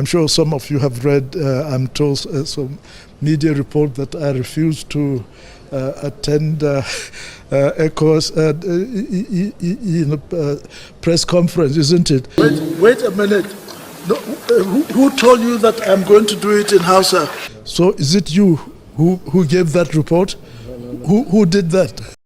I'm sure some of you have read, I'm told, some media report that I refused to attend ECOWAS press conference, isn't it? Wait a minute. No, who told you that I'm going to do it in Hausa? So is it you who gave that report? Who did that?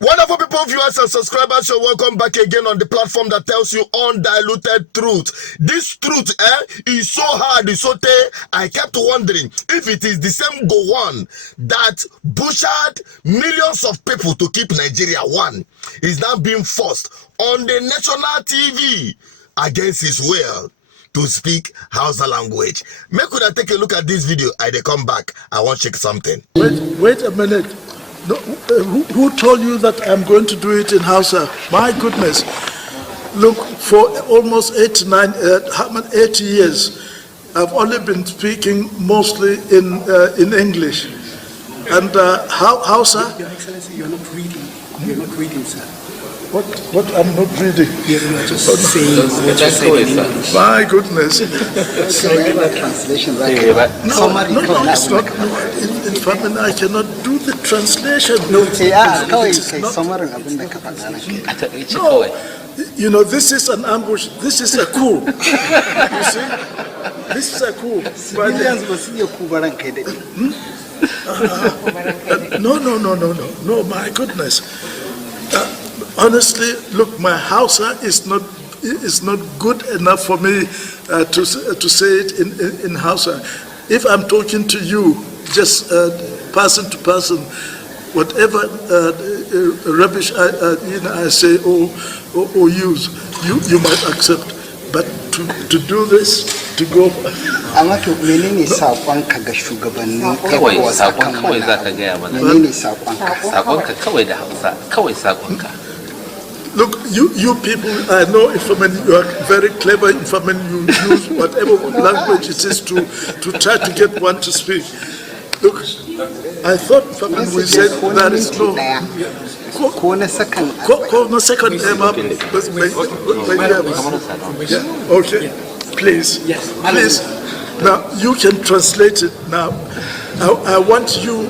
Wonderful people, viewers and subscribers, you're welcome back again on the platform that tells you undiluted truth. This truth is so hard, it's so I kept wondering if it is the same Gowon that butchered millions of people to keep Nigeria one is now being forced on the national TV against his will to speak Hausa language. Make could I take a look at this video? I come back. I want to check something. Wait a minute. No, who told you that I'm going to do it in Hausa? My goodness. Look, for almost 80 years, I've only been speaking mostly in English. And Hausa? Your Excellency, you're not reading. You're not reading, sir. What I'm not reading? You're just saying what you say in English. My goodness. Translation, right? No, it's not. In fact, I cannot do the translation. No, you know, this is an ambush. This is a coup. You see? This is a coup. No, my goodness. Honestly, look, my Hausa is not good enough for me to say it in Hausa. If I'm talking to you, just person to person, whatever rubbish I say or use, you might accept. But to do this, to go. Amma to menene sakonka ga shugabannin kawai zaka gaya mana menene sakonka kawai da Hausa kawai sakonka. Look, you people, I know you are very clever in you use whatever language it is to try to get one to speak. Look, I thought we said there is no. Okay, please. Yes. Please. Now, you can translate it now. I want you,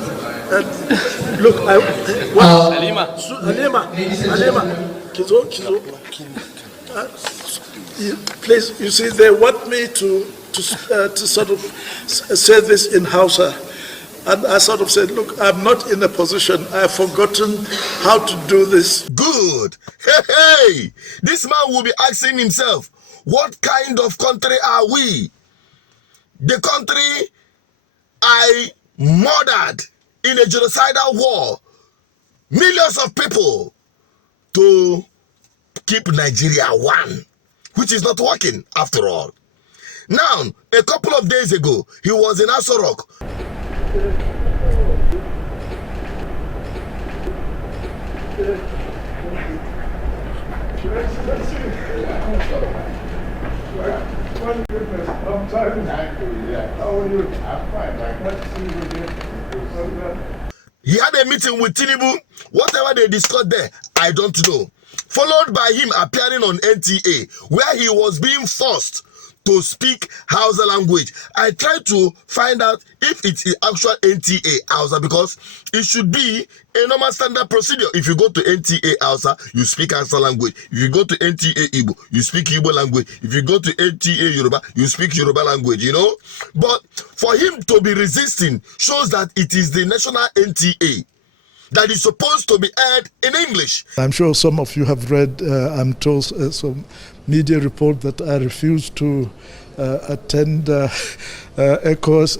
look, Halima. Kizo. Please, you see, they want me to sort of say this in Hausa. And I sort of said, look, I'm not in a position. I've forgotten how to do this. Good. Hey, this man will be asking himself, what kind of country are we? The country I murdered in a genocidal war millions of people to keep Nigeria one, which is not working after all. Now, a couple of days ago, he was in Aso Rock. He had a meeting with Tinubu. Whatever they discussed there, I don't know. Followed by him appearing on NTA, where he was being forced to speak Hausa language. I tried to find out if it's actual NTA Hausa, because it should be a normal standard procedure. If you go to NTA Hausa, you speak Hausa language. If you go to NTA Igbo, you speak Igbo language. If you go to NTA Yoruba, you speak Yoruba language, you know. But for him to be resisting shows that it is the national NTA that is supposed to be heard in English. I'm sure some of you have read, I'm told, some media report that I refused to attend ECOWAS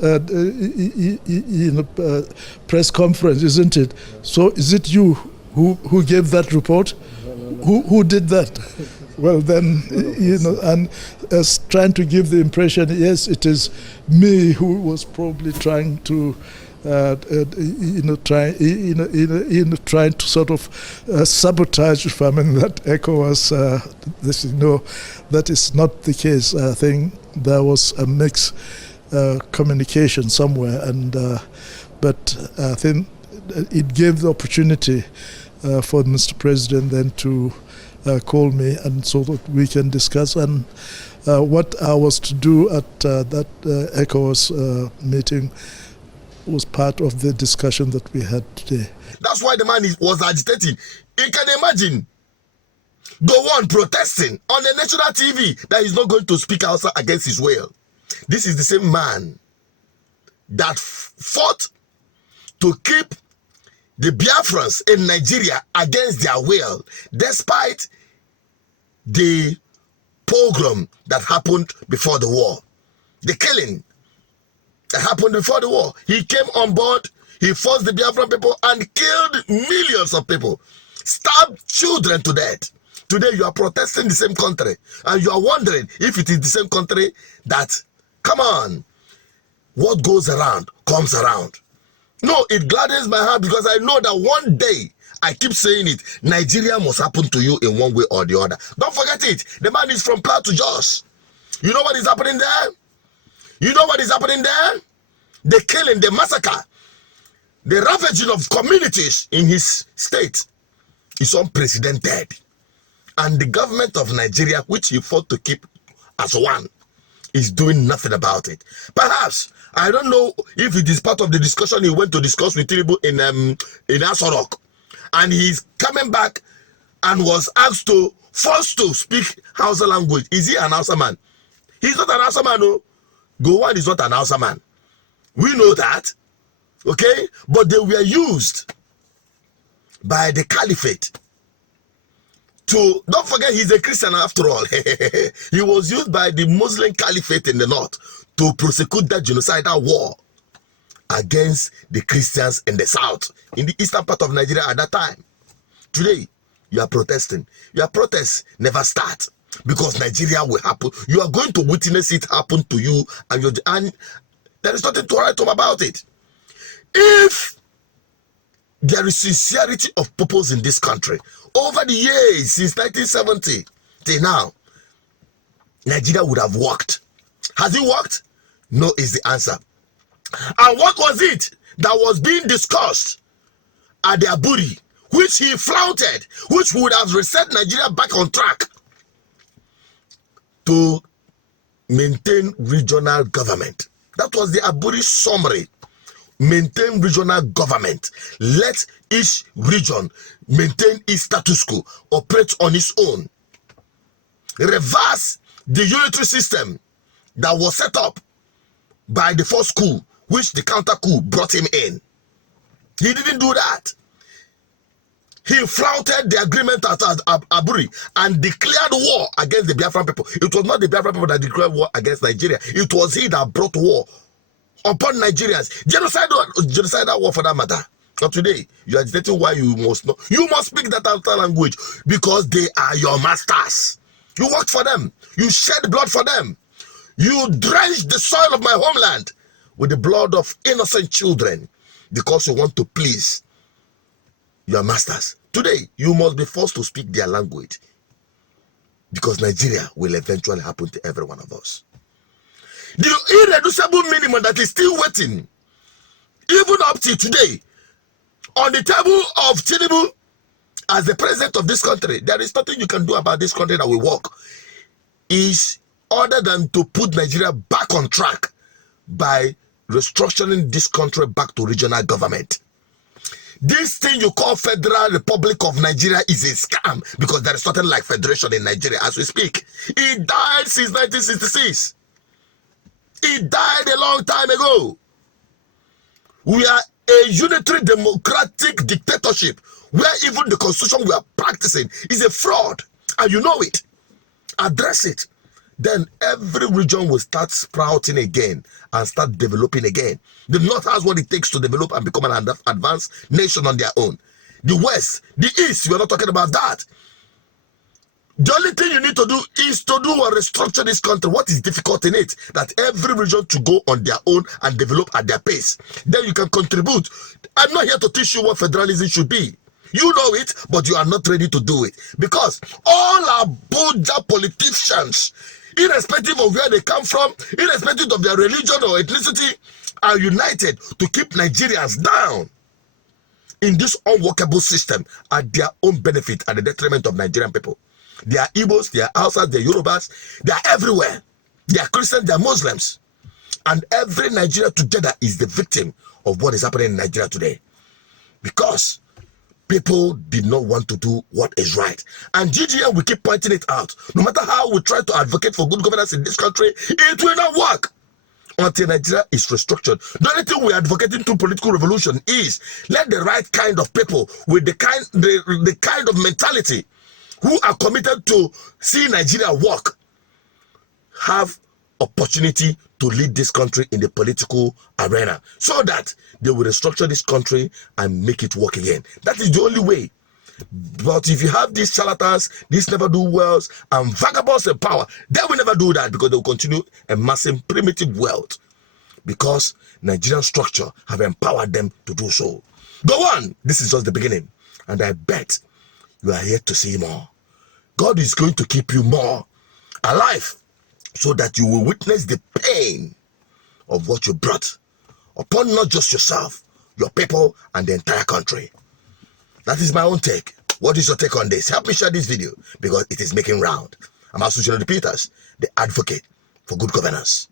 press conference, isn't it? So is it you who gave that report? Who did that? Well, then, you know, and trying to give the impression, yes, it is me who was probably trying to trying to sort of sabotage, if I'm in that ECOWAS. This, you know, that is not the case. I think there was a mixed communication somewhere, and but I think it gave the opportunity for Mr. President then to call me and so that we can discuss and what I was to do at that ECOWAS meeting was part of the discussion that we had today. That's why the man was agitating. You can imagine Gowon protesting on the national TV that he's not going to speak Hausa against his will. This is the same man that fought to keep the Biafrans in Nigeria against their will, despite the pogrom that happened before the war, the killing that happened before the war. He came on board, he forced the Biafran people and killed millions of people, stabbed children to death. Today you are protesting the same country and you are wondering if it is the same country that, come on, what goes around comes around. No, it gladdens my heart because I know that one day, I keep saying it, Nigeria must happen to you in one way or the other. Don't forget it. The man is from Plateau to Jos. You know what is happening there? You know what is happening there? The killing, the massacre, the ravaging of communities in his state is unprecedented. And the government of Nigeria, which he fought to keep as one, is doing nothing about it. Perhaps, I don't know if it is part of the discussion he went to discuss with Tinubu in Asorok. And he's coming back and was forced to speak Hausa language. Is he an Hausa man? He's not an Hausa man, no. Gowon is not an Hausa man. We know that. Okay? But they were used by the Caliphate to, don't forget he's a Christian after all. He was used by the Muslim Caliphate in the north to prosecute that genocidal war against the Christians in the south, in the eastern part of Nigeria at that time. Today, you are protesting. Your protests never start because Nigeria will happen. You are going to witness it happen to you, and there is nothing to write home about it. If there is sincerity of purpose in this country, over the years, since 1970 till now, Nigeria would have worked. Has it worked? No is the answer. And what was it that was being discussed at the Aburi, which he flouted, which would have reset Nigeria back on track? To maintain regional government. That was the Aburi summary. Maintain regional government. Let each region maintain its status quo, operate on its own. Reverse the unitary system that was set up by the first coup, which the counter coup brought him in. He didn't do that. He flouted the agreement at Aburi and declared war against the Biafran people. It was not the Biafran people that declared war against Nigeria. It was he that brought war upon Nigerians. Genocidal war for that matter. But today, you are agitating why you must know. You must speak that other language because they are your masters. You worked for them. You shed blood for them. You drenched the soil of my homeland with the blood of innocent children because you want to please your masters. Today, you must be forced to speak their language because Nigeria will eventually happen to every one of us. The irreducible minimum that is still waiting, even up till today, on the table of Tinubu as the president of this country, there is nothing you can do about this country that will work, is other than to put Nigeria back on track by restructuring this country back to regional government. This thing you call Federal Republic of Nigeria is a scam because there is nothing like federation in Nigeria as we speak. It died since 1966. It died a long time ago. We are a unitary democratic dictatorship where even the constitution we are practicing is a fraud, and you know it. Address it. Then every region will start sprouting again and start developing again. The North has what it takes to develop and become an advanced nation on their own. The West, the East, we are not talking about that. The only thing you need to do is to do or restructure this country. What is difficult in it? That every region to go on their own and develop at their pace. Then you can contribute. I'm not here to teach you what federalism should be. You know it, but you are not ready to do it. Because all our Buddha politicians, irrespective of where they come from, irrespective of their religion or ethnicity, are united to keep Nigerians down in this unworkable system at their own benefit, at the detriment of Nigerian people. They are Igbos, they are Hausa, they are Yorubas, they are everywhere. They are Christians, they are Muslims. And every Nigeria together is the victim of what is happening in Nigeria today. Because people did not want to do what is right. And GGM, we keep pointing it out. No matter how we try to advocate for good governance in this country, it will not work until Nigeria is restructured. The only thing we are advocating to political revolution is let the right kind of people with the kind of mentality who are committed to see Nigeria work have opportunity to lead this country in the political arena so that they will restructure this country and make it work again. That is the only way. But if you have these charlatans, these never do wells and vagabonds in power, they will never do that because they will continue amassing primitive wealth because Nigerian structure have empowered them to do so. Go on. This is just the beginning. And I bet you are here to see more. God is going to keep you more alive so that you will witness the pain of what you brought upon not just yourself, your people, and the entire country. That is my own take. What is your take on this? Help me share this video because it is making round. I'm Asuncion Peters, the advocate for good governance.